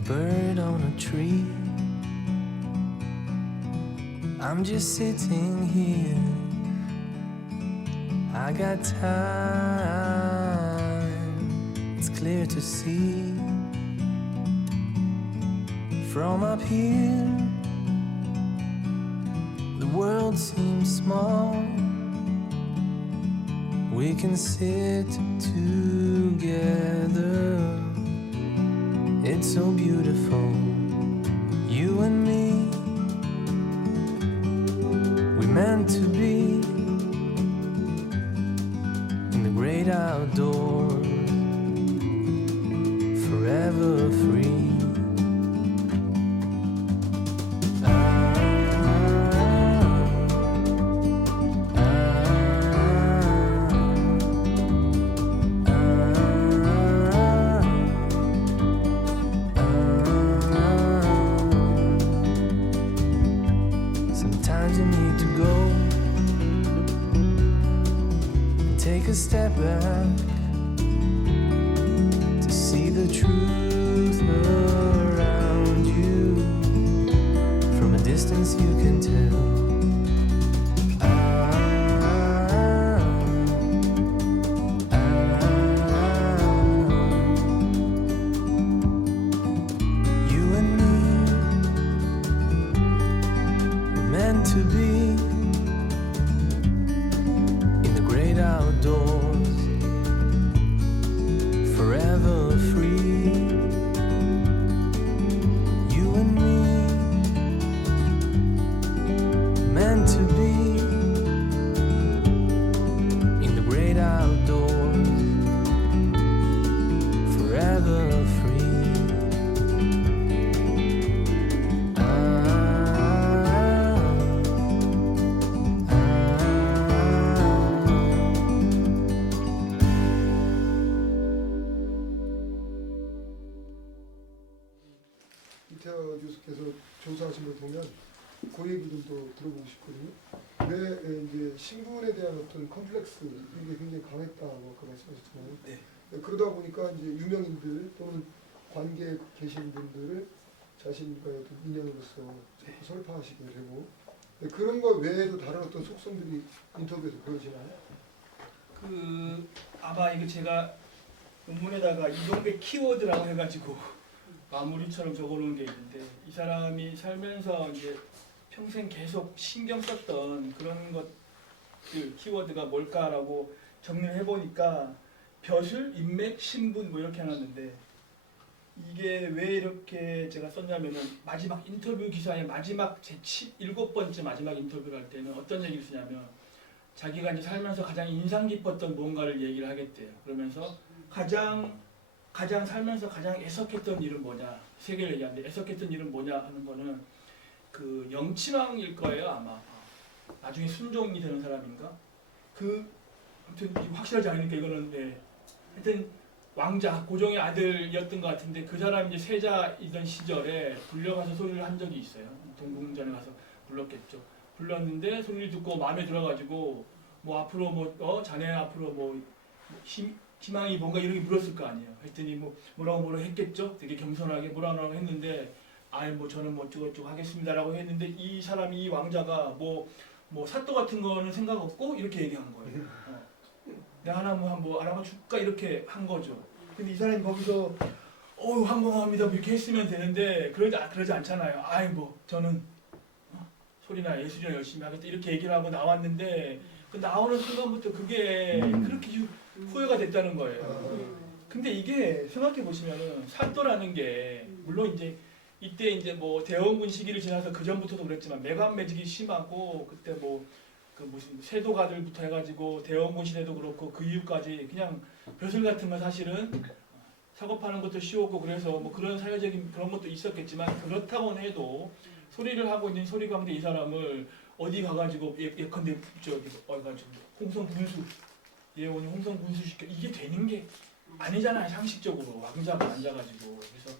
a bird on a tree. I'm just sitting here. I got time. It's clear to see. From up here, the world seems small. We can sit together. It's so beautiful, you and me. We meant to be in the great outdoors, forever free. Sometimes you need to go and take a step back to see the truth around you. From a distance you can tell. You and me were meant to be in the great outdoors, forever free. You and me meant to be in the great outdoors, forever free. 이태화 교수께서 조사하신 걸 보면 그 얘기를 또 들어보고 싶거든요. 왜 이제 신분에 대한 어떤 컴플렉스 이게 굉장히 강했다고 아까 말씀하셨잖아요. 네. 그러다 보니까 이제 유명인들 또는 관계에 계신 분들을 자신과의 어떤 인연으로서 자꾸 설파하시게 되고 그런 거 외에도 다른 어떤 속성들이 인터뷰에서 보여지나요? 아마 이거 제가 논문에다가 이동백 키워드라고 해가지고 마무리처럼 적어놓은 게 있는데, 이 사람이 살면서 이제 평생 계속 신경 썼던 그런 것들 키워드가 뭘까라고 정리를 해보니까 벼슬, 인맥, 신분 뭐 이렇게 해놨는데, 이게 왜 이렇게 제가 썼냐면은 마지막 인터뷰 기사의 마지막 제 7번째 마지막 인터뷰를 할 때는 어떤 얘기를 쓰냐면, 자기가 이제 살면서 가장 인상 깊었던 뭔가를 얘기를 하겠대요. 그러면서 가장 살면서 가장 애석했던 일은 뭐냐, 세 개를 얘기하는데, 애석했던 일은 뭐냐 하는 거는 그 영친왕일 거예요 아마. 나중에 순종이 되는 사람인가? 아무튼 확실하지 않으니까 이거는 하여튼 왕자 고종의 아들이었던 것 같은데, 그 사람 이제 세자이던 시절에 불려가서 소리를 한 적이 있어요. 동궁전에 가서 불렀겠죠. 불렀는데 소리를 듣고 마음에 들어가지고 뭐 앞으로 자네 앞으로 희망이 뭔가 이런 게 물었을 거 아니에요. 했더니 뭐라고 했겠죠. 되게 겸손하게 뭐라고 했는데, 저는 어쩌고저쩌고 하겠습니다라고 했는데, 이 사람이, 이 왕자가 사또 같은 거는 생각 없고 이렇게 얘기한 거예요. 내가 하나 한번 알아봐 줄까 이렇게 한 거죠. 근데 이 사람이 거기서 항공합니다 이렇게 했으면 되는데 그러지 않잖아요. 저는 소리나 예술이나 열심히 하겠다 이렇게 얘기를 하고 나왔는데, 그 나오는 순간부터 그게 그렇게 후회가 됐다는 거예요. 근데 이게 생각해 보시면은 사또라는 게 물론 이제 이때 이제 대원군 시기를 지나서 그 전부터도 그랬지만 매관 매직이 심하고, 그때 무슨 세도가들부터 해가지고 대원군 시대도 그렇고 그 이후까지 그냥 벼슬 같은 건 사실은 작업하는 것도 쉬웠고, 그래서 그런 사회적인 그런 것도 있었겠지만, 그렇다고는 해도 소리를 하고 있는 소리광대 이 사람을 어디 가가지고 예컨대 홍성 군수 오늘 홍성 군수 시켜 이게 되는 게 아니잖아요. 상식적으로 왕자가 앉아가지고. 그래서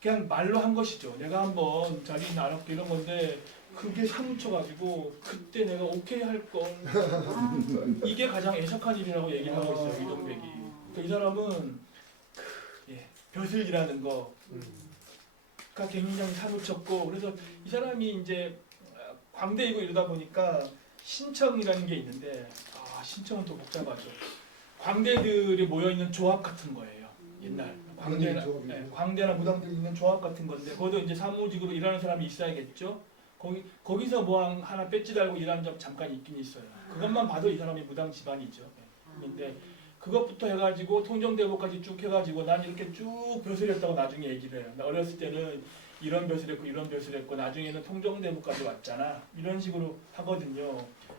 그냥 말로 한 것이죠. 내가 한번 자기 나랍게 이런 건데 그게 사무쳐가지고 그때 내가 오케이 할 건 이게 가장 애석한 일이라고 얘기를 하고 있어요. 이동백이. 그러니까 이 사람은 벼슬이라는 거 굉장히 사무쳤고 그래서 이 사람이 이제 광대이고 이러다 보니까 신청이라는 게 있는데 신청은 또 복잡하죠. 광대들이 모여 있는 조합 같은 거예요. 옛날 광대나 무당들이 있는 조합 같은 건데 거기도 이제 사무직으로 일하는 사람이 있어야겠죠. 거기서 뭐 하나 배지 달고 일하는 점 잠깐 있긴 있어요. 그것만 봐도 이 사람이 무당 집안이죠. 근데 그것부터 해가지고 통정대보까지 쭉 해가지고 난 이렇게 쭉 벼슬했다고 나중에 얘기를 해요. 나 어렸을 때는 이런 벼슬했고 이런 벼슬했고 나중에는 통정대보까지 왔잖아. 이런 식으로 하거든요.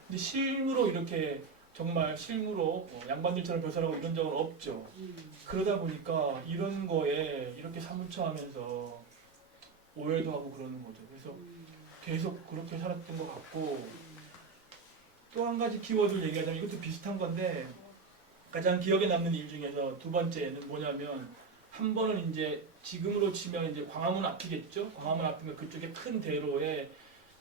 근데 실무로 이렇게 정말 실무로 양반들처럼 벼슬하고 이런 적은 없죠. 그러다 보니까 이런 거에 이렇게 사무처하면서 오해도 하고 그러는 거죠. 그래서 계속 그렇게 살았던 것 같고 또 한 가지 키워드를 얘기하자면 이것도 비슷한 건데 가장 기억에 남는 일 중에서 두 번째는 뭐냐면 한 번은 이제 지금으로 치면 이제 광화문 앞이겠죠. 광화문 앞인가 그쪽에 큰 대로에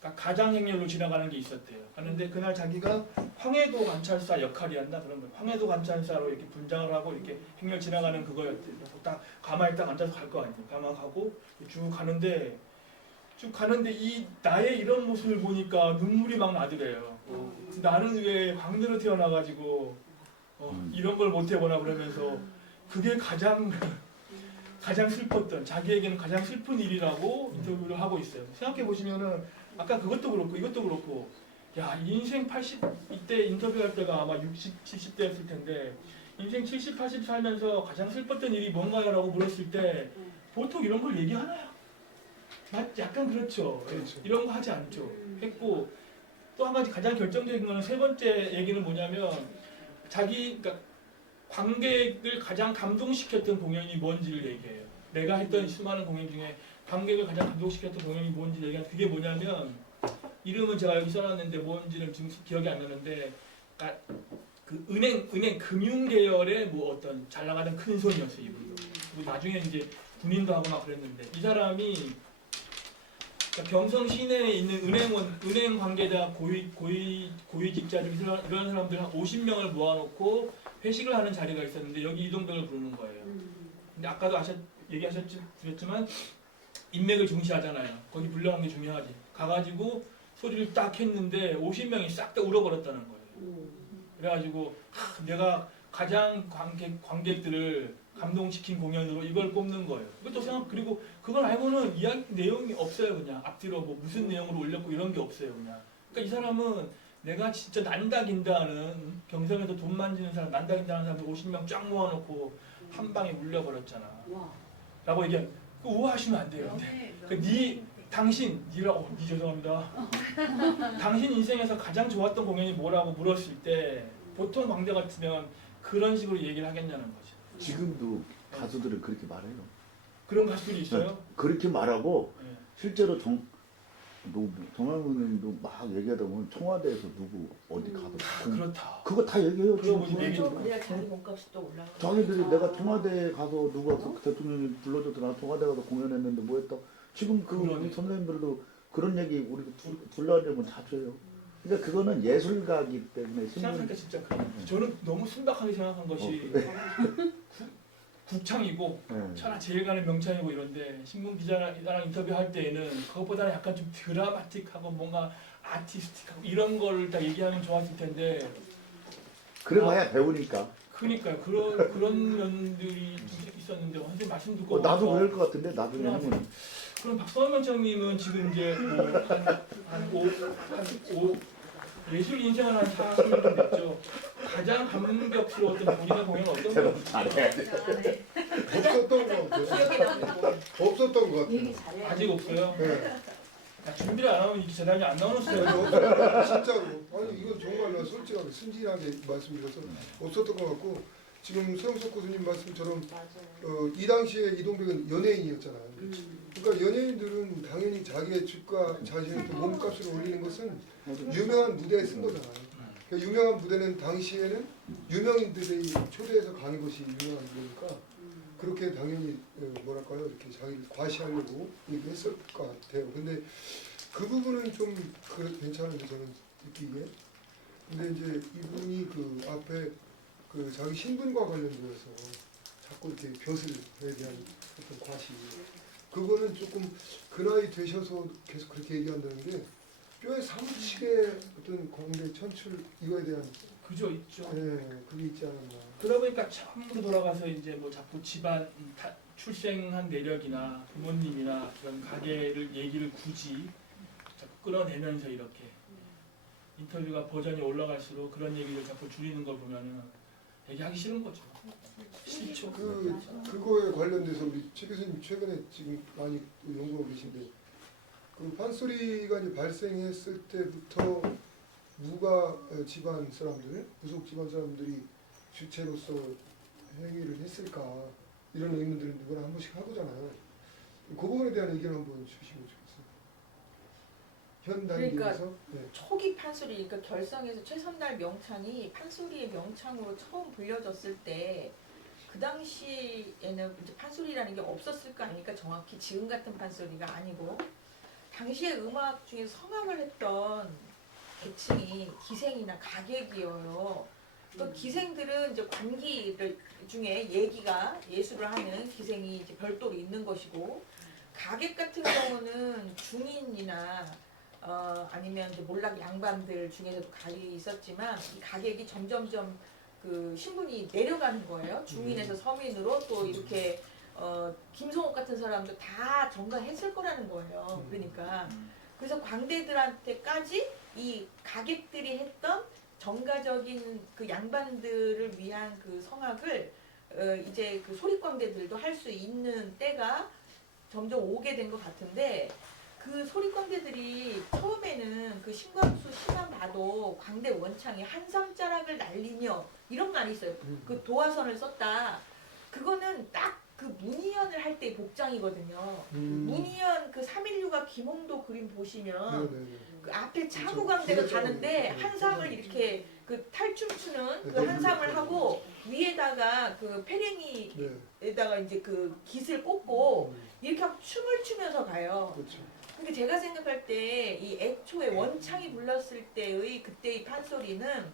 가장행렬로 지나가는 게 있었대요. 하는데 그날 자기가 황해도 관찰사 역할이었나 그런 거예요. 황해도 관찰사로 이렇게 분장을 하고 이렇게 행렬 지나가는 그거였대요. 딱 가만히 딱 앉아서 갈 거 아니에요. 가만 가고 쭉 가는데 이 나의 이런 모습을 보니까 눈물이 막 나더래요. 나는 왜 광대로 태어나가지고 이런 걸 못 해보나 그러면서 그게 가장 슬펐던 자기에게는 가장 슬픈 일이라고 인터뷰를 하고 있어요. 생각해 보시면은 아까 그것도 그렇고 이것도 그렇고 야 인생 80 이때 인터뷰할 때가 아마 60, 70대였을 텐데 인생 70, 80 살면서 가장 슬펐던 일이 뭔가요? 라고 물었을 때 보통 이런 걸 얘기하나요? 약간 그렇죠. 이런 거 하지 않죠. 했고 또 한 가지 가장 결정적인 거는 세 번째 얘기는 뭐냐면 그러니까 관객을 가장 감동시켰던 공연이 뭔지를 얘기해요. 내가 했던 수많은 공연 중에 관객을 가장 감동시켰던 공연이 뭔지 얘기하는 그게 뭐냐면 이름은 제가 여기 써놨는데 뭔지는 지금 기억이 안 나는데 그러니까 그 은행 금융 계열의 뭐 어떤 잘 나가는 큰 손이었어요. 이분도. 그리고 나중에 이제 군인도 하고 막 그랬는데 이 사람이 그러니까 경성 시내에 있는 은행 관계자 고위직자 중 이런 사람들 한 50명을 모아놓고 회식을 하는 자리가 있었는데 여기 이동백을 부르는 거예요. 근데 아까도 드렸지만 인맥을 중시하잖아요. 거기 불러간 게 중요하지. 가가지고 소리를 딱 했는데 50명이 싹 다 울어버렸다는 거예요. 그래가지고 내가 가장 관객들을 감동시킨 공연으로 이걸 꼽는 거예요. 이것도 그리고 그걸 알고는 이야기 내용이 없어요. 그냥 앞뒤로 뭐 무슨 내용으로 올렸고 이런 게 없어요. 그냥. 그러니까 이 사람은 내가 진짜 난다긴다 하는 경성에서 돈 만지는 사람 난다긴다 하는 사람들 50명 쫙 모아놓고 한 방에 물려버렸잖아. 라고 얘기하면 우아하시면 안 돼요. 당신 죄송합니다. 당신 인생에서 가장 좋았던 공연이 뭐라고 물었을 때 보통 광대 같으면 그런 식으로 얘기를 하겠냐는 거죠. 지금도 가수들은 그렇게 말해요. 그런 가수들이 있어요? 그렇게 말하고 네. 실제로 정한훈님도 막 얘기하다 보면 청와대에서 누구 어디 가서 그렇다. 그거 다 얘기해요. 그러고 지금 얘기 좀 그래야 자기 몸값이 또 올라가. 자기들이 내가 청와대에 가서 누가 대통령이 불러줘서 나 청와대 가서 공연했는데 뭐 했다. 지금 우리 선생님들도 그런 얘기 우리 둘러앉으면 자주 해요. 그러니까 그거는 예술가이기 때문에 생각하니까 진짜 저는 너무 순박하게 생각한 것이 국창이고 천하 제일 가는 명창이고 이런데 신문 기자랑 인터뷰할 때에는 그것보다는 약간 좀 드라마틱하고 뭔가 아티스틱하고 이런 걸 다 얘기하면 좋았을 텐데 그래봐야 배우니까. 그러니까요. 그런 면들이 좀 있었는데 선생님 말씀 듣고 나도 그럴 것 같은데 나중에는. 그럼 박성원 원장님은 지금 이제 예술 인생을 한 40년 좀 됐죠. 가장 감격스러웠던 본인의 공연은 어떤 거예요? 잘해. 없었던 것 같아요. 없었던 것 같아요. 얘기 잘해. 아직 없어요? 네. 준비를 안 하면 이렇게 재단이 안 나오는 수요. 진짜로. 아니 이건 정말로 솔직하게 순진하게 말씀드려서 없었던 것 같고 지금 서영석 교수님 말씀처럼 이 당시에 이동백은 연예인이었잖아요. 그러니까 연예인들은 당연히 자기의 집과 자신의 또 몸값을 올리는 것은 유명한 무대에 쓴 거잖아요. 그러니까 유명한 무대는 당시에는 유명인들이 초대해서 가는 것이 유명한 무대니까 그렇게 당연히 뭐랄까요 이렇게 자기를 과시하려고 얘기했을 것 같아요. 근데 그 부분은 좀 괜찮은데 저는 느끼기에. 근데 이제 이분이 그 앞에 그 자기 신분과 관련되어서 자꾸 이렇게 벼슬에 대한 어떤 과시 그거는 조금 그 나이 되셔서 계속 그렇게 얘기한다는 게 뼈에 사무치게 어떤 광대 천출 이거에 대한 그죠 있죠. 그게 있지 않았나. 그러다 보니까 처음으로 돌아가서 이제 뭐 자꾸 집안 출생한 내력이나 부모님이나 그런 가게를 얘기를 굳이 자꾸 끌어내면서 이렇게 인터뷰가 버전이 올라갈수록 그런 얘기를 자꾸 줄이는 걸 보면은 얘기하기 싫은 거죠. 싫죠. 그거에 관련돼서 우리 최 교수님 최근에 지금 많이 연구하고 계신데 그 판소리가 이제 발생했을 때부터 누가 집안 사람들, 부속 집안 사람들이 주체로서 행위를 했을까 이런 의문들을 누구나 한 번씩 하고잖아요. 그 부분에 대한 의견을 한번 주시면 좋겠어요. 현 단계에서 초기 판소리, 그러니까 결성에서 최선달 명창이 판소리의 명창으로 처음 불려졌을 때 그 당시에는 이제 판소리라는 게 없었을 거 아닙니까? 정확히 지금 같은 판소리가 아니고 당시에 음악 중에 성악을 했던 계층이 기생이나 가객이어요. 또 기생들은 이제 관기를 중에 예기가 예술을 하는 기생이 이제 별도로 있는 것이고 가객 같은 경우는 중인이나 아니면 이제 몰락 양반들 중에서도 가객이 있었지만 이 가객이 점점점 그 신분이 내려가는 거예요. 중인에서 서민으로 또 이렇게 김성옥 같은 사람도 다 정가했을 거라는 거예요. 그러니까 그래서 광대들한테까지 이 가객들이 했던 정가적인 그 양반들을 위한 그 성악을 이제 그 소립광대들도 할 수 있는 때가 점점 오게 된 것 같은데 그 소립광대들이 처음에는 그 신광수 시만 봐도 광대 원창이 한삼자락을 날리며 이런 말이 있어요. 그 도화선을 썼다. 그거는 딱 그 문희연을 할 때의 복장이거든요. 문희연 그 316과 김홍도 그림 보시면 그 앞에 차구광대가 가는데 한삼을 이렇게 그 탈춤추는 그 한삼을 하고 위에다가 그 페랭이에다가 이제 그 깃을 꽂고 이렇게 하고 춤을 추면서 가요. 근데 제가 생각할 때 이 애초에 원창이 불렀을 때의 그때의 판소리는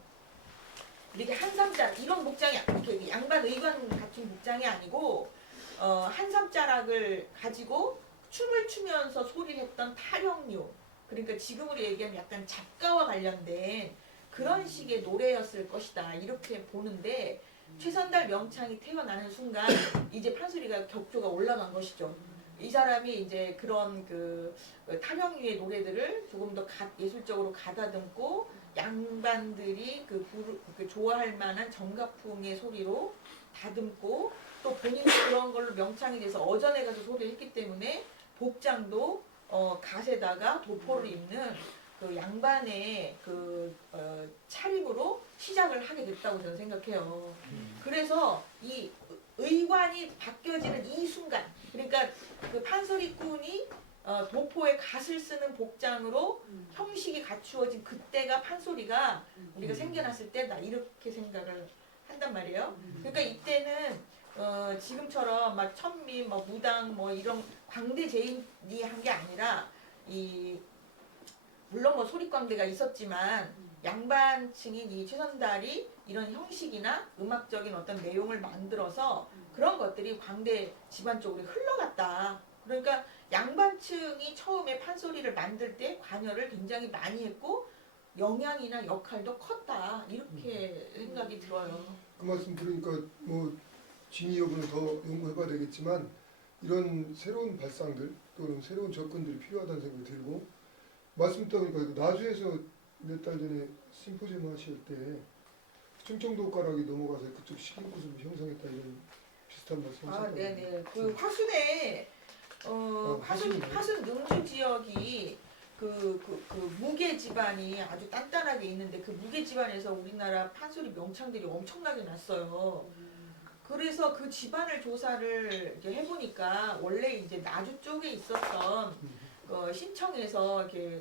이렇게 한삼자 이런 복장이 이렇게 양반 의관 같은 복장이 아니고 한삼자락을 가지고 춤을 추면서 소리를 했던 타령류 그러니까 지금으로 얘기하면 약간 작가와 관련된 그런 식의 노래였을 것이다 이렇게 보는데 최선달 명창이 태어나는 순간 이제 판소리가 격조가 올라간 것이죠. 이 사람이 이제 그런 그 타령류의 노래들을 조금 더 예술적으로 가다듬고 양반들이 그 좋아할 만한 정가풍의 소리로 다듬고 또 본인이 그런 걸로 명창이 돼서 어전에 가서 소리를 했기 때문에 복장도 갓에다가 도포를 입는 그 양반의 그 차림으로 시작을 하게 됐다고 저는 생각해요. 그래서 이 의관이 바뀌어지는 이 순간, 그러니까 그 판소리꾼이 도포에 갓을 쓰는 복장으로 형식이 갖추어진 그때가 판소리가 우리가 생겨났을 때다 이렇게 생각을 한단 말이에요. 그러니까 이때는 지금처럼 막 천민, 뭐 무당, 뭐 이런 광대제인이 한 게 아니라 물론 뭐 소립광대가 있었지만 양반층인 이 최선달이 이런 형식이나 음악적인 어떤 내용을 만들어서 그런 것들이 광대 집안 쪽으로 흘러갔다. 그러니까 양반층이 처음에 판소리를 만들 때 관여를 굉장히 많이 했고 영향이나 역할도 컸다. 이렇게 생각이 들어요. 그 말씀 들으니까 뭐 진위 여부는 더 연구해봐야 되겠지만 이런 새로운 발상들 또는 새로운 접근들이 필요하다는 생각이 들고 말씀 듣다 보니까 나주에서 몇 달 전에 심포지엄 하실 때 충청도 가락이 넘어가서 그쪽 식인구슬을 형성했다 이런 비슷한 말씀 하셨다고요. 네네. 그 화순에 화순 능주 지역이 그 무게 집안이 아주 단단하게 있는데 그 무게 집안에서 우리나라 판소리 명창들이 엄청나게 났어요. 그래서 그 집안을 조사를 이제 해보니까 원래 이제 나주 쪽에 있었던 신청에서 이렇게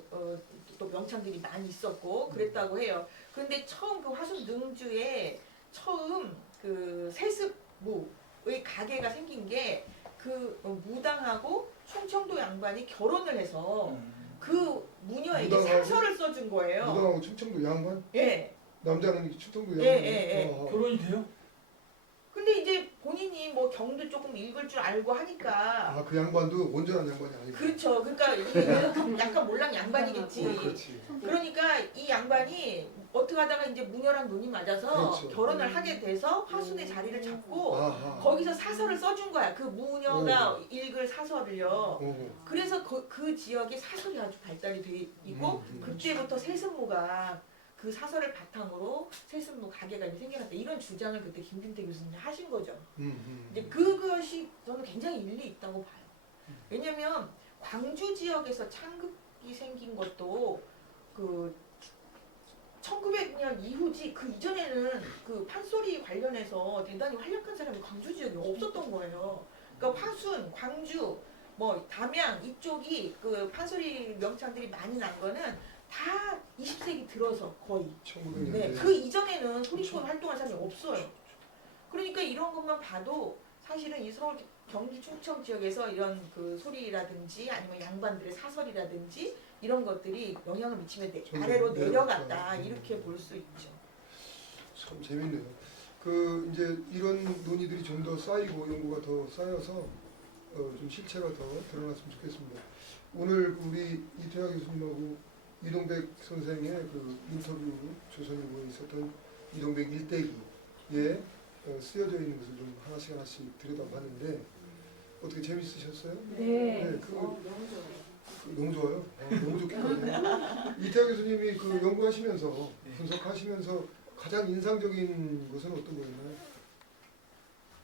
또 명창들이 많이 있었고 그랬다고 해요. 그런데 처음 그 화순 능주에 처음 그 세습무의 가게가 생긴 게 그 무당하고 충청도 양반이 결혼을 해서 그 무녀에게 상서를 써준 거예요. 무당하고 충청도 양반? 예. 남자는 충청도 양반? 예. 결혼이 돼요? 근데 이제 본인 본인이 뭐 경도 조금 읽을 줄 알고 하니까 아, 그 양반도 온전한 양반이 아니고. 그렇죠. 그러니까 이게 약간 몰랑 양반이겠지. 그렇지. 그러니까 이 양반이 어떻게 하다가 이제 무녀랑 눈이 맞아서 그렇죠. 결혼을 하게 돼서 화순의 자리를 잡고 아하. 거기서 사설을 써준 거야. 그 무녀가 읽을 사설을요. 오. 그래서 그 지역에 사설이 아주 발달이 돼 있고 그때부터 세습무가 그 사설을 바탕으로 세습무 가게가 이제 생겨났다. 이런 주장을 그때 김준태 교수님이 하신 거죠. 이제 그것이 저는 굉장히 일리 있다고 봐요. 왜냐면 광주 지역에서 창극이 생긴 것도 그 1900년 이후지 그 이전에는 그 판소리 관련해서 대단히 활약한 사람이 광주 지역에 없었던 거예요. 그러니까 화순, 광주, 뭐 담양 이쪽이 그 판소리 명창들이 많이 난 거는 다 20세기 들어서 거의. 1900년대. 네, 그 이전에는 소리꾼 활동한 사람이 없어요. 그러니까 이런 것만 봐도 사실은 이 서울, 경기, 충청 지역에서 이런 그 소리라든지 아니면 양반들의 사설이라든지 이런 것들이 영향을 미치면 아래로 내려갔다 이렇게 볼 수 있죠. 참 재밌네요. 그 이제 이런 논의들이 좀 더 쌓이고 연구가 더 쌓여서 좀 실체가 더 드러났으면 좋겠습니다. 오늘 우리 이태하 교수님하고 이동백 선생의 그 인터뷰 조선일보에 있었던 이동백 일대기에 쓰여져 있는 것을 좀 하나씩 하나씩 들여다봤는데 어떻게 재밌으셨어요? 네. 너무 좋아요. 너무 좋겠네요. 이태하 교수님이 그 연구하시면서 분석하시면서 가장 인상적인 것은 어떤 거였나요?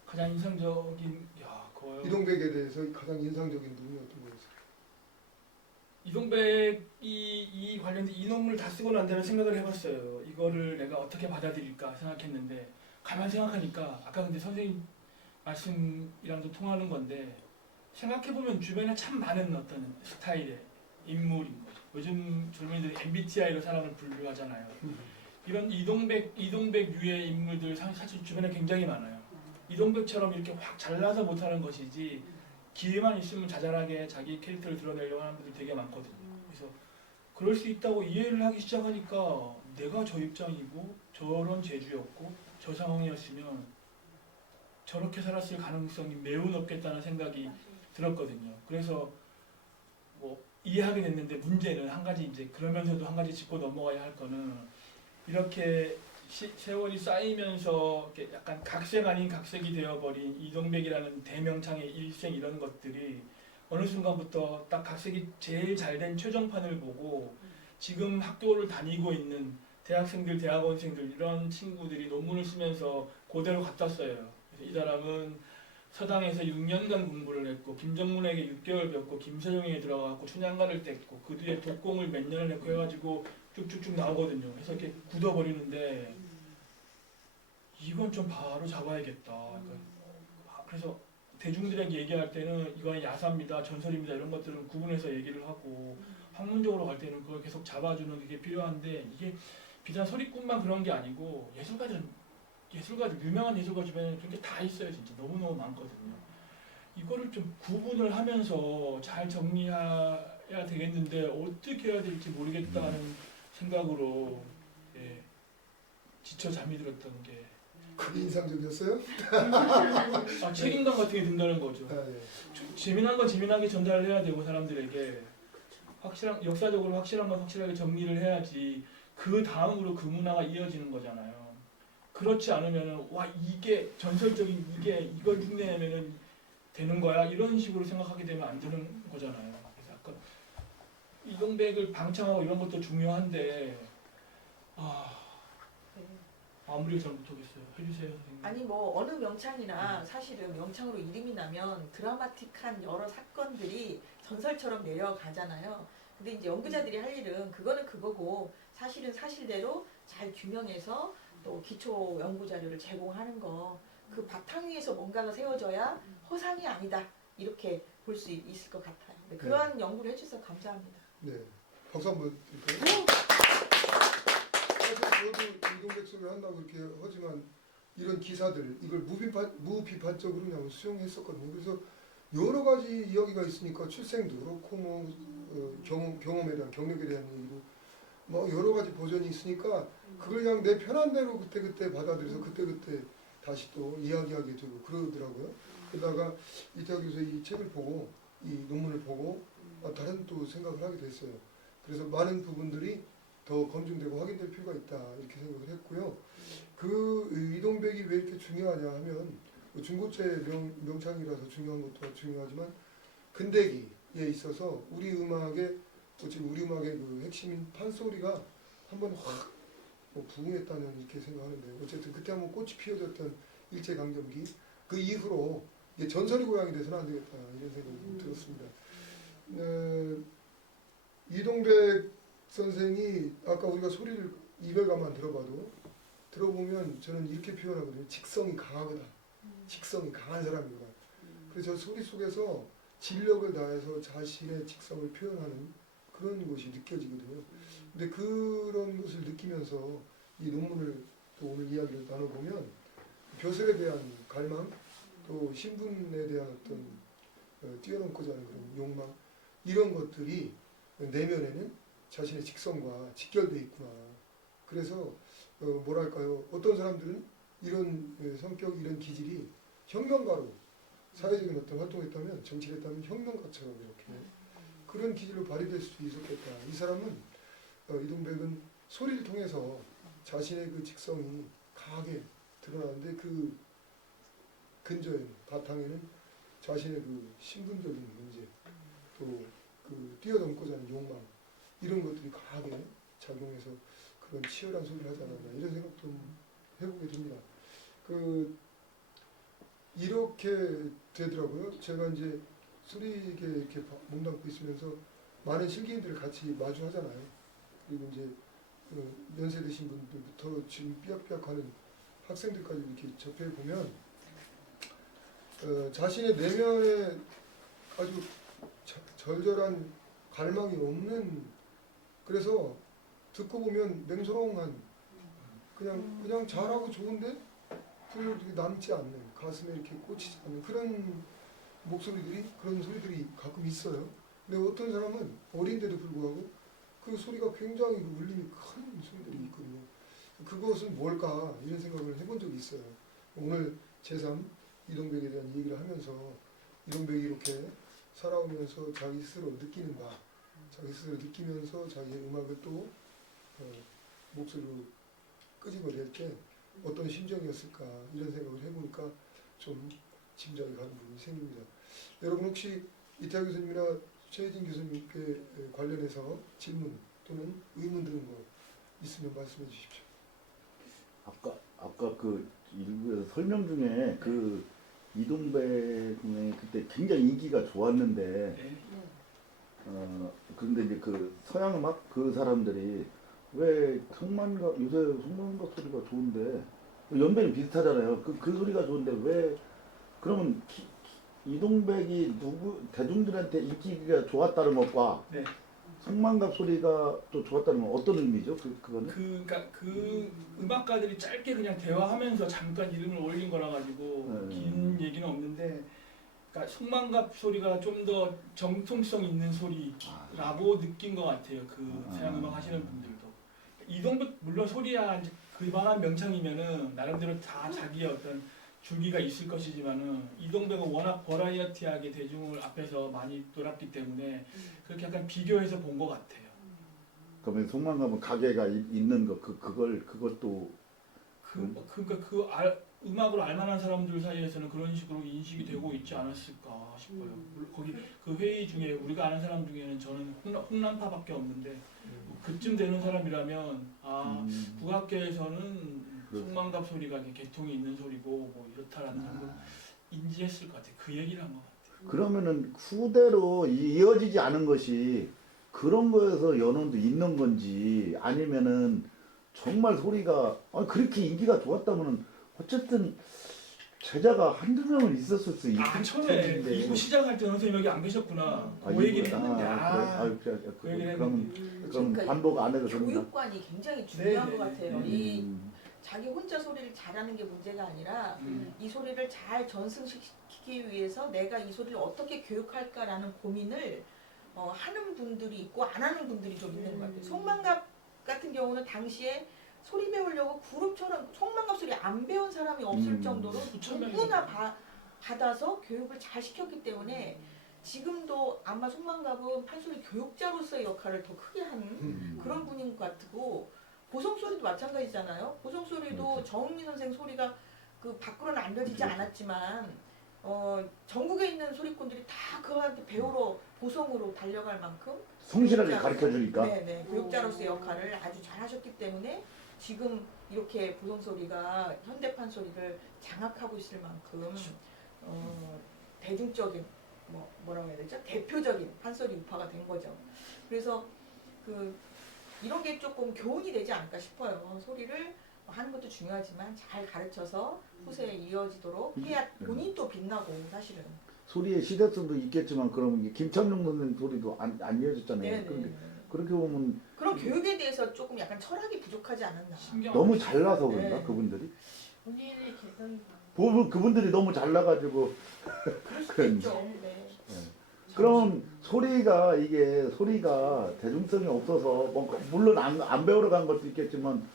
가장 인상적인 그거요. 이동백에 대해서 가장 인상적인 부분이 어떤 거였어요? 이동백이 이 관련된 이 논문을 다 쓰고 난 다음에 생각을 해봤어요. 이거를 내가 어떻게 받아들일까 생각했는데 가만 생각하니까 아까 근데 선생님 말씀이랑도 통하는 건데 생각해보면 주변에 참 많은 어떤 스타일의 인물인 거죠. 요즘 젊은이들이 MBTI로 사람을 분류하잖아요. 이런 이동백류의 인물들 사실 주변에 굉장히 많아요. 이동백처럼 이렇게 확 잘나서 못하는 것이지 기회만 있으면 자잘하게 자기 캐릭터를 드러내려고 하는 분들 되게 많거든요. 그래서 그럴 수 있다고 이해를 하기 시작하니까 내가 저 입장이고 저런 재주였고 저 상황이었으면 저렇게 살았을 가능성이 매우 높겠다는 생각이 들었거든요. 그래서 뭐 이해하게 됐는데 문제는 한 가지 이제 그러면서도 한 가지 짚고 넘어가야 할 거는 이렇게 세월이 쌓이면서 이렇게 약간 각색 아닌 각색이 되어버린 이동백이라는 대명창의 일생 이런 것들이 어느 순간부터 딱 각색이 제일 잘된 최종판을 보고 지금 학교를 다니고 있는 대학생들, 대학원생들 이런 친구들이 논문을 쓰면서 그대로 갖다 써요. 그래서 이 사람은 서당에서 6년간 공부를 했고 김정문에게 6개월 배웠고 김세종에게 들어가고 춘향가를 뗐고 그 뒤에 독공을 몇 년을 했고 해가지고 쭉쭉쭉 나오거든요. 그래서 이렇게 굳어버리는데 이건 좀 바로 잡아야겠다. 그러니까 그래서 대중들에게 얘기할 때는 이건 야사입니다, 전설입니다 이런 것들은 구분해서 얘기를 하고 학문적으로 갈 때는 그걸 계속 잡아주는 게 필요한데 이게 비단 소리꾼만 그런 게 아니고 예술가들 유명한 예술가 주변에 그런 게 다 있어요. 진짜 너무너무 많거든요. 이거를 좀 구분을 하면서 잘 정리해야 되겠는데 어떻게 해야 될지 모르겠다는 생각으로 지쳐 잠이 들었던 게 그게 인상적이었어요? 책임감 같은 게 든다는 거죠. 재미난 건 재미나게 전달을 해야 되고 사람들에게 확실한 역사적으로 확실한 건 확실하게 정리를 해야지 그 다음으로 그 문화가 이어지는 거잖아요. 그렇지 않으면은 와 이게 전설적인 이걸 흉내내면은 되는 거야 이런 식으로 생각하게 되면 안 되는 거잖아요. 그래서 아까 이동백을 방창하고 이런 것도 중요한데 아무리 잘 못하겠어요. 해주세요 선생님. 아니 뭐 어느 명창이나 사실은 명창으로 이름이 나면 드라마틱한 여러 사건들이 전설처럼 내려가잖아요. 근데 이제 연구자들이 할 일은 그거는 그거고 사실은 사실대로 잘 규명해서 또 기초 연구 자료를 제공하는 거 그 바탕 위에서 뭔가가 세워져야 허상이 아니다 이렇게 볼 수 있을 것 같아요. 네, 그러한 연구를 해주셔서 감사합니다. 네, 박수 한번 드릴까요? 사실 저도 이동백 소리 한다고 이렇게 하지만 이런 기사들 이걸 무비판적으로 그냥 수용했었거든요. 그래서 여러 가지 이야기가 있으니까 출생도 그렇고 뭐 경험에 대한 경력에 대한 얘기도 뭐 여러 가지 버전이 있으니까 그걸 그냥 내 편한 대로 그때 받아들여서 그때 다시 또 이야기하게 되고 그러더라고요. 게다가 이태학 교수 이 책을 보고 이 논문을 보고 다른 또 생각을 하게 됐어요. 그래서 많은 부분들이 더 검증되고 확인될 필요가 있다 이렇게 생각을 했고요. 그 이동백이 왜 이렇게 중요하냐 하면 중고체 명창이라서 중요한 것도 중요하지만 근대기에 있어서 우리 음악의 그 핵심인 판소리가 한번 확 부흥했다는 이렇게 생각하는데 어쨌든 그때 한번 꽃이 피어졌던 일제강점기 그 이후로 이게 전설의 고향이 돼서는 안 되겠다 이런 생각이 들었습니다. 이동백 선생이 아까 우리가 소리를 이별가만 들어보면 저는 이렇게 표현하거든요. 직성이 강하거다. 직성이 강한 사람이구나. 그래서 저 소리 속에서 진력을 다해서 자신의 직성을 표현하는 그런 것이 느껴지거든요. 근데 그런 것을 느끼면서 이 논문을 또 오늘 이야기를 나눠보면 벼슬에 대한 갈망 또 신분에 대한 어떤 뛰어넘고자 하는 그런 욕망 이런 것들이 내면에는 자신의 직성과 직결되어 있구나. 그래서 뭐랄까요. 어떤 사람들은 이런 성격, 이런 기질이 혁명가로 사회적인 어떤 활동을 했다면 정치를 했다면 혁명가처럼 이렇게 그런 기질로 발휘될 수도 있었겠다. 이 사람은 이동백은 소리를 통해서 자신의 그 직성이 강하게 드러나는데 그 근저에는 바탕에는 자신의 그 신분적인 문제 또 그 뛰어넘고자 하는 욕망 이런 것들이 강하게 작용해서 그런 치열한 소리를 하지 않았나 이런 생각도 해보게 됩니다. 이렇게 되더라고요. 제가 이제 수리계 이렇게 몸담고 있으면서 많은 실기인들을 같이 마주하잖아요. 그리고 이제 연세 드신 분들부터 지금 삐약삐약하는 학생들까지 이렇게 접해 보면 자신의 내면에 아주 절절한 갈망이 없는 그래서 듣고 보면 냉소롱한 그냥 잘하고 좋은데 별로 이렇게 남지 않는 가슴에 이렇게 꽂히지 않는 그런 목소리들이 그런 소리들이 가끔 있어요. 근데 어떤 사람은 어린데도 불구하고 그 소리가 굉장히 울림이 큰 소리들이 있거든요. 그것은 뭘까 이런 생각을 해본 적이 있어요. 오늘 제3 이동백에 대한 얘기를 하면서 이동백이 이렇게 살아오면서 자기 스스로 느끼는가 자기 스스로 느끼면서 자기의 음악을 또 목소리로 끄집어낼 때 어떤 심정이었을까 이런 생각을 해보니까 좀 짐작이 가는 부분이 생깁니다. 여러분 혹시 이태학 교수님이나 최혜진 교수님께 관련해서 질문 또는 의문 드는 거 있으면 말씀해 주십시오. 아까 그 일부에서 설명 중에 그 이동백의 그때 굉장히 인기가 좋았는데 네. 그런데 이제 그 서양 음악 그 사람들이 왜 요새 성만각 소리가 좋은데 연배는 비슷하잖아요. 그 소리가 좋은데 왜 그러면 이동백이 대중들한테 인기가 좋았다는 것과 네. 성만갑 소리가 또 좋았다는 건 어떤 의미죠? 그거는? 그러니까 그 음악가들이 짧게 그냥 대화하면서 잠깐 이름을 올린 거라 가지고 긴 얘기는 없는데, 그러니까 송만갑 소리가 좀 더 정통성 있는 소리라고 느낀 것 같아요. 그 서양 음악 하시는 분들도. 이동백 물론 소리야 이제 그만한 명창이면은 나름대로 다 자기의 어떤 줄기가 있을 것이지만은 이동백은 워낙 버라이어티하게 대중을 앞에서 많이 놀았기 때문에 그렇게 약간 비교해서 본 것 같아요. 그러면 송만갑은 가게가 있는 거 그것도 그러니까 음악으로 알만한 사람들 사이에서는 그런 식으로 인식이 되고 있지 않았을까 싶어요. 거기 그 회의 중에 우리가 아는 사람 중에는 저는 홍남파밖에 없는데 뭐 그쯤 되는 사람이라면 국악계에서는 송만갑 소리가 개통이 있는 소리고 뭐 이렇다라는 걸 인지했을 것 같아요. 그 얘기를 한 것 같아요. 그러면은 후대로 이어지지 않은 것이 그런 거에서 연원도 있는 건지 아니면은 정말 소리가 그렇게 인기가 좋았다면은 어쨌든 제자가 한두 명은 있었을 수 있을 처음에 텐데. 이부 시작할 때 선생님 여기 안 계셨구나. 그 얘기를 했는데 그 얘기를 했는데 그럼 그러니까 반복 안 해도 된다. 교육관이 굉장히 중요한 네, 것 네, 같아요. 네. 이 자기 혼자 소리를 잘하는 게 문제가 아니라 이 소리를 잘 전승시키기 위해서 내가 이 소리를 어떻게 교육할까라는 고민을 하는 분들이 있고 안 하는 분들이 좀 있는 것 같아요. 송만갑 같은 경우는 당시에 소리 배우려고 그룹처럼 성만갑 소리 안 배운 사람이 없을 정도로 수천 명이 누구나 받아서 교육을 잘 시켰기 때문에 지금도 아마 송만갑은 판소리 교육자로서의 역할을 더 크게 하는 그런 분인 것 같고 보성소리도 마찬가지잖아요. 보성소리도 그렇죠. 정은미 선생 소리가 그 밖으로는 알려지지 않았지만 전국에 있는 소리꾼들이 다 그한테 배우러 보성으로 달려갈 만큼 성실하게 가르쳐 주니까. 네네 교육자로서의 역할을 아주 잘 하셨기 때문에 지금 이렇게 보성소리가 현대판 소리를 장악하고 있을 만큼 대중적인 뭐라고 해야 되죠? 대표적인 판소리 우파가 된 거죠. 그래서 이런 게 조금 교훈이 되지 않을까 싶어요. 소리를 하는 것도 중요하지만 잘 가르쳐서 후세에 이어지도록 해야 본인도 빛나고 사실은. 소리의 시대성도 있겠지만 그러면 김창룡 선생 소리도 안 이어졌잖아요. 네네. 그렇게 보면 그런 교육에 대해서 조금 약간 철학이 부족하지 않았나. 너무 잘나서 그런가 네. 그분들이? 본인의 개성이 보면 그분들이 너무 잘나가지고 그럴 수도 그런- 있죠. 네. 그럼 소리가 대중성이 없어서 뭐 물론 안 배우러 간 것도 있겠지만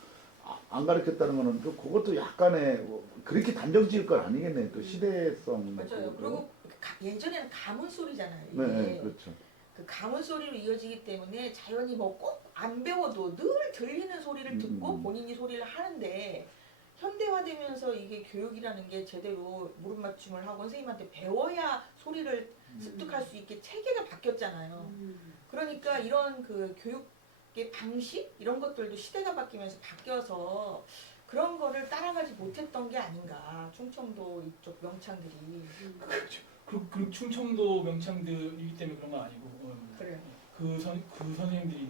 안 가르쳤다는 거는 또 그것도 약간의 그렇게 단정 지을 건 아니겠네. 또 시대성. 맞아요. 그리고 예전에는 가문 소리잖아요. 이게. 네, 그렇죠. 그 가문 소리로 이어지기 때문에 자연히 뭐 꼭 안 배워도 늘 들리는 소리를 듣고 본인이 소리를 하는데 현대화되면서 이게 교육이라는 게 제대로 무릎 맞춤을 하고 선생님한테 배워야 소리를 습득할 수 있게 체계가 바뀌었잖아요. 그러니까 이런 그 교육의 방식 이런 것들도 시대가 바뀌면서 바뀌어서 그런 거를 따라가지 못했던 게 아닌가. 충청도 이쪽 명창들이. 그렇죠. 그 충청도 명창들이기 때문에 그런 건 아니고 그래요. 그 선생님들이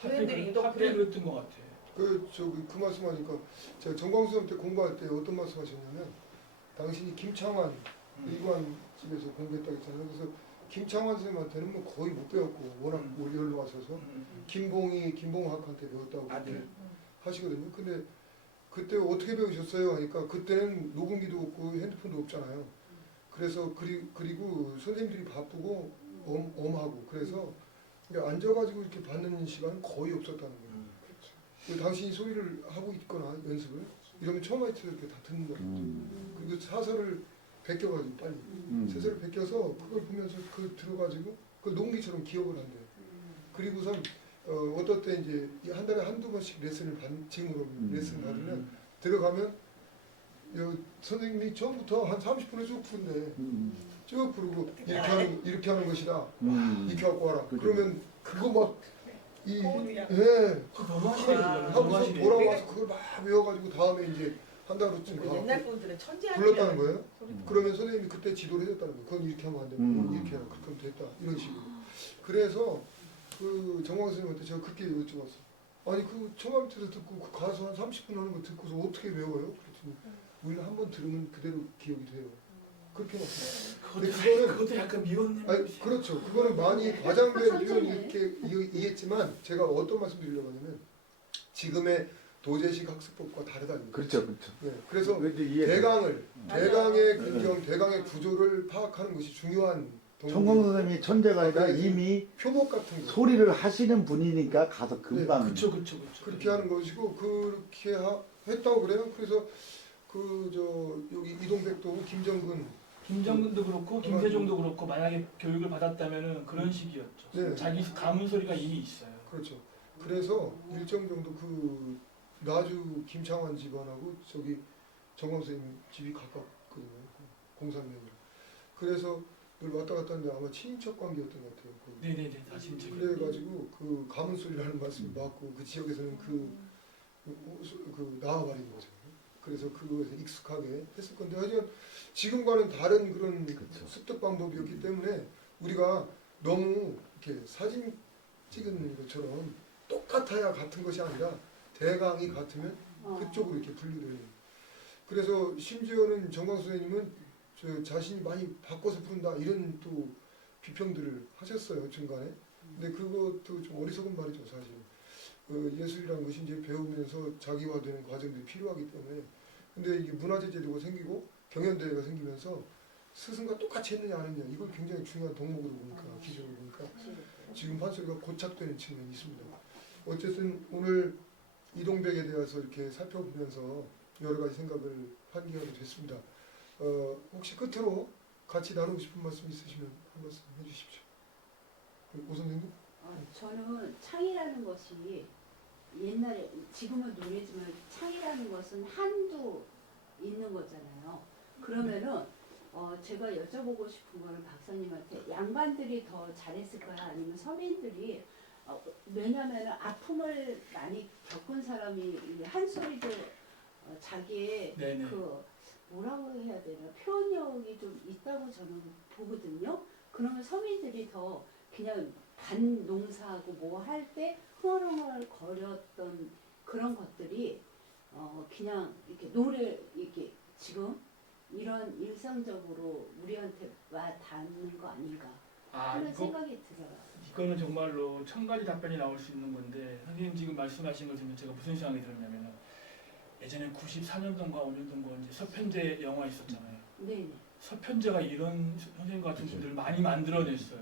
선생님들이 또 하필 그랬던 것 같아. 그 말씀하니까 제가 정광수 선생님 때 공부할 때 어떤 말씀하셨냐면 당신이 김창완 일관 집에서 공부했다고 했잖아요. 그래서 김창완 선생님한테는 뭐 거의 못 배웠고 워낙 올리얼로 하셔서 김봉학한테 배웠다고 아들. 하시거든요. 근데 그때 어떻게 배우셨어요? 하니까 그때는 녹음기도 없고 핸드폰도 없잖아요. 그래서 그리고 선생님들이 바쁘고 엄하고 그래서 앉아가지고 이렇게 받는 시간은 거의 없었다는 거예요. 당신이 소리를 하고 있거나 연습을 이러면 처음 할 때 이렇게 다 듣는 거예요. 그리고 사설을 베껴가지고 빨리 사설을 베껴서 그걸 보면서 들어가지고 그걸 녹음기처럼 기억을 한대요. 그리고선 어떨 때 이제 한 달에 한두 번씩 레슨을 지금으로 레슨 받으면 들어가면 선생님이 처음부터 한 30분을 쭉 푸는데 쭉 부르고 이렇게 하는 것이다. 이렇게 갖고 와라. 그죠. 그러면 그거 막 너무 하시네. 너무 하고서 하시네. 돌아와서 그걸 막 외워가지고 다음에 이제 한 달 후쯤 그 옛날 분들은 천재 불렀다는 거예요. 소리. 그러면 선생님이 그때 지도를 해줬다는 거예요. 그건 이렇게 하면 안 되고 그건 이렇게 해라. 그렇게 하면 됐다. 이런 식으로. 그래서 그 정광 선생님한테 제가 그렇게 여쭤봤어요. 아니 그 처음부터 듣고 그 가수 한 30분 하는 거 듣고서 어떻게 외워요? 그랬더니 우리는 한번 들으면 그대로 기억이 돼요. 그렇게 말씀하셨어요. 그것도 약간 미웠네. 아니 그렇죠. 그거는 많이 과장된 표현이 이렇게 이겠지만 제가 어떤 말씀 드리려고 하냐면 지금의 도제식 학습법과 다르다는 거예요. 그렇죠, 그렇죠. 네, 그래서 이해. 대강의 맞아요. 근경, 대강의 구조를 파악하는 것이 중요한 청광 선생님이 천재가 아니라 네, 이미 표목 같은 거 소리를 하시는 분이니까 가서 금방 그렇죠. 그렇게 하는 것이고 그렇게 했다고 그래요. 그래서 여기 이동백도 김정근도 그렇고 김세종도 그렇고 만약에 교육을 받았다면은 그런 식이었죠. 네. 자기 가문 소리가 이미 있어요. 그렇죠. 그래서 일정 정도 그 나주 김창완 집안하고 저기 정광 선생님 집이 가깝거든요. 공산면으로. 그래서 늘 왔다 갔다 하는데 아마 친인척 관계였던 것 같아요. 네네네. 다시 지금. 그래가지고 그 가문 소리라는 말씀이 맞고 그 지역에서는 나와버린 거죠. 그래서 그거에서 익숙하게 했을 건데 하여간 지금과는 다른 그런 그렇죠. 습득 방법이었기 때문에 우리가 너무 이렇게 사진 찍은 것처럼 똑같아야 같은 것이 아니라 대강이 같으면 그쪽으로 이렇게 분류를 해요. 그래서 심지어는 정광 선생님은 자신이 많이 바꿔서 부른다 이런 또 비평들을 하셨어요 중간에. 근데 그것도 좀 어리석은 말이죠 사실. 예술이라는 것이 이제 배우면서 자기화되는 과정들이 필요하기 때문에. 근데 이게 문화재 제도가 생기고 경연대회가 생기면서 스승과 똑같이 했느냐 안 했느냐 이걸 굉장히 중요한 덕목으로 보니까 기준으로 보니까 지금 판소리가 고착되는 측면이 있습니다. 어쨌든 오늘 이동백에 대해서 이렇게 살펴보면서 여러 가지 생각을 하게 됐습니다. 혹시 끝으로 같이 나누고 싶은 말씀 있으시면 한 말씀 해주십시오. 오 선생님? 저는 창이라는 것이 옛날에 지금은 노래지만 창이라는 것은 한두 있는 거잖아요. 그러면은 제가 여쭤보고 싶은 거는 박사님한테 양반들이 더 잘했을까요? 아니면 서민들이 왜냐하면 아픔을 많이 겪은 사람이 한 소리도 자기의 네네. 그 뭐라고 해야 되나 표현력이 좀 있다고 저는 보거든요. 그러면 서민들이 더 그냥 반농사하고 뭐 할 때 흥얼흥얼 거렸던 그런 것들이 그냥 이렇게 노래 이렇게 지금 이런 일상적으로 우리한테 와 닿는 거 아닌가 하는 생각이 들어요. 이거는 정말로 1000가지 답변이 나올 수 있는 건데 선생님 지금 말씀하신 것 들으면 제가 무슨 생각이 들었냐면 예전에 94년도인가 5년도인가 이제 서편제 영화 있었잖아요. 네. 서편제가 이런 선생님 같은 분들 많이 만들어냈어요.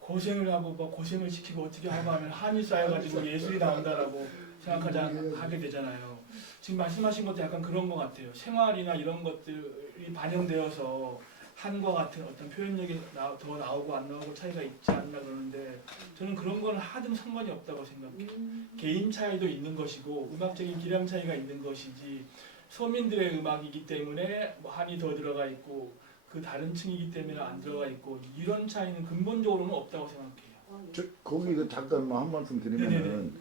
고생을 하고 뭐 고생을 시키고 어떻게 하고 하면 한이 쌓여가지고 예술이 나온다라고 생각하게 되잖아요. 지금 말씀하신 것도 약간 그런 것 같아요. 생활이나 이런 것들이 반영되어서 한과 같은 어떤 표현력이 더 나오고 안 나오고 차이가 있지 않나 그러는데 저는 그런 건 하등 상관이 없다고 생각해요. 개인 차이도 있는 것이고 음악적인 기량 차이가 있는 것이지 서민들의 음악이기 때문에 뭐 한이 더 들어가 있고 그 다른 층이기 때문에 안 들어가 있고 이런 차이는 근본적으로는 없다고 생각해요. 거기 잠깐 한 말씀 네네네. 드리면은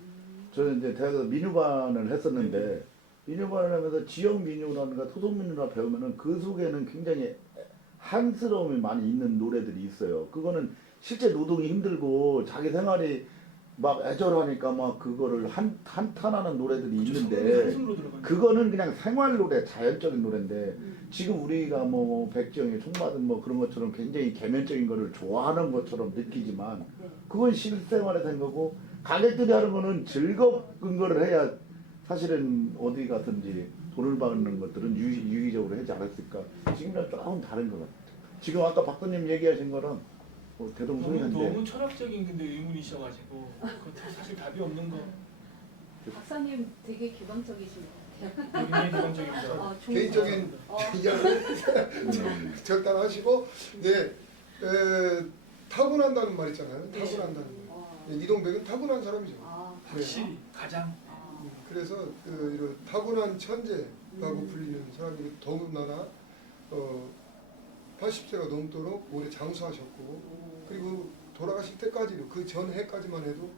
저는 이제 대학에서 민요반을 했었는데 민요반을 하면서 지역 민요라든가 토속 민요나 배우면은 그 속에는 굉장히 한스러움이 많이 있는 노래들이 있어요. 그거는 실제 노동이 힘들고 자기 생활이 막 애절하니까 막 그거를 한탄하는 노래들이 있는데 그거는 그냥 생활 노래, 자연적인 노래인데 지금 우리가 뭐 백지영의 총맞은 뭐 그런 것처럼 굉장히 개면적인 거를 좋아하는 것처럼 느끼지만 그건 실생활에 된 거고 가객들이 하는 거는 즐거운 거를 해야 사실은 어디 가든지 돈을 받는 것들은 유기적으로 하지 않았을까. 지금이랑 조금 다른 것 같아요. 지금 아까 박사님 얘기하신 거랑 뭐 대동소이한데 너무 철학적인 근데 의문이셔가지고 그거 사실 답이 없는 거 박사님 되게 개방적이신 것 같아요. 굉장히 기본적입니다. 개인적인 이야기를 절단하시고 타고난다는 말 있잖아요. 타고난다는 말. 이동백은 타고난 사람이죠. 확실히 가장 그래서 이런 타고난 천재라고 불리는 사람이 더군다나 80세가 넘도록 오래 장수하셨고 그리고 돌아가실 때까지도 그 전 해까지만 해도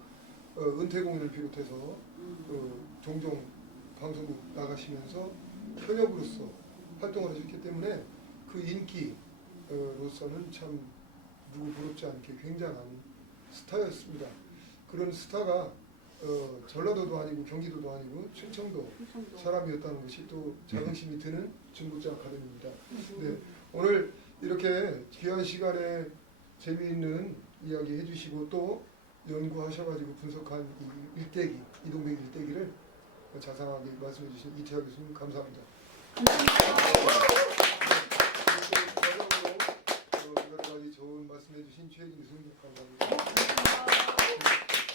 은퇴 공연을 비롯해서 종종 방송국 나가시면서 현역으로서 활동을 하셨기 때문에 그 인기로서는 참 누구 부럽지 않게 굉장한 스타였습니다. 그런 스타가 전라도도 아니고 경기도도 아니고 충청도 사람이었다는 것이 또 자긍심이 드는 중국자 아카데미입니다. 네, 오늘 이렇게 귀한 시간에 재미있는 이야기 해주시고 또 연구하셔가지고 분석한 이 일대기, 이동백 일대기를 자상하게 말씀해 주신 이태학 교수님 감사합니다. 여러 가지 좋은 말씀해 주신 최혜진 교수님 감사합니다.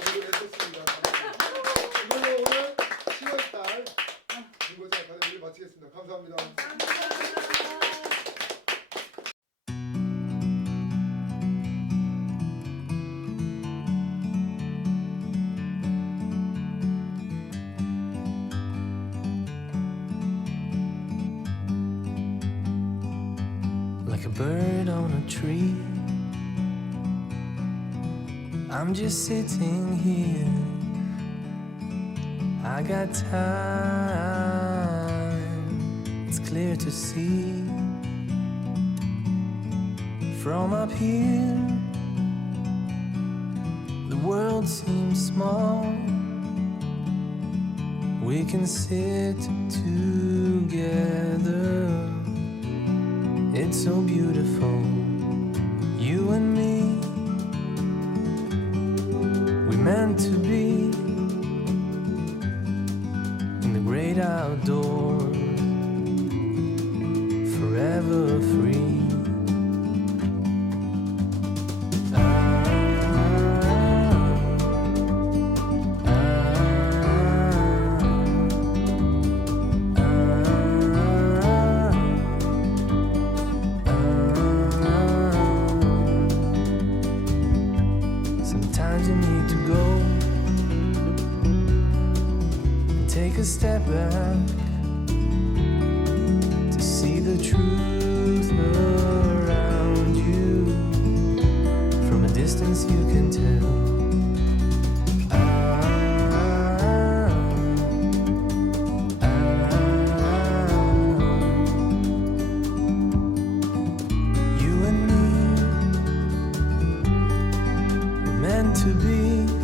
오늘 했었습니다. 이걸로 오늘 10월달 중고차 아카데미를 마치겠습니다. 감사합니다. Like a bird on a tree, I'm just sitting here. I got time, it's clear to see. From up here, the world seems small. We can sit together. It's so beautiful, you and me. We meant to be in the great outdoors, forever free. Sometimes you need to go and take a step back to see the truth around you. From a distance you can tell. You and me were meant to be.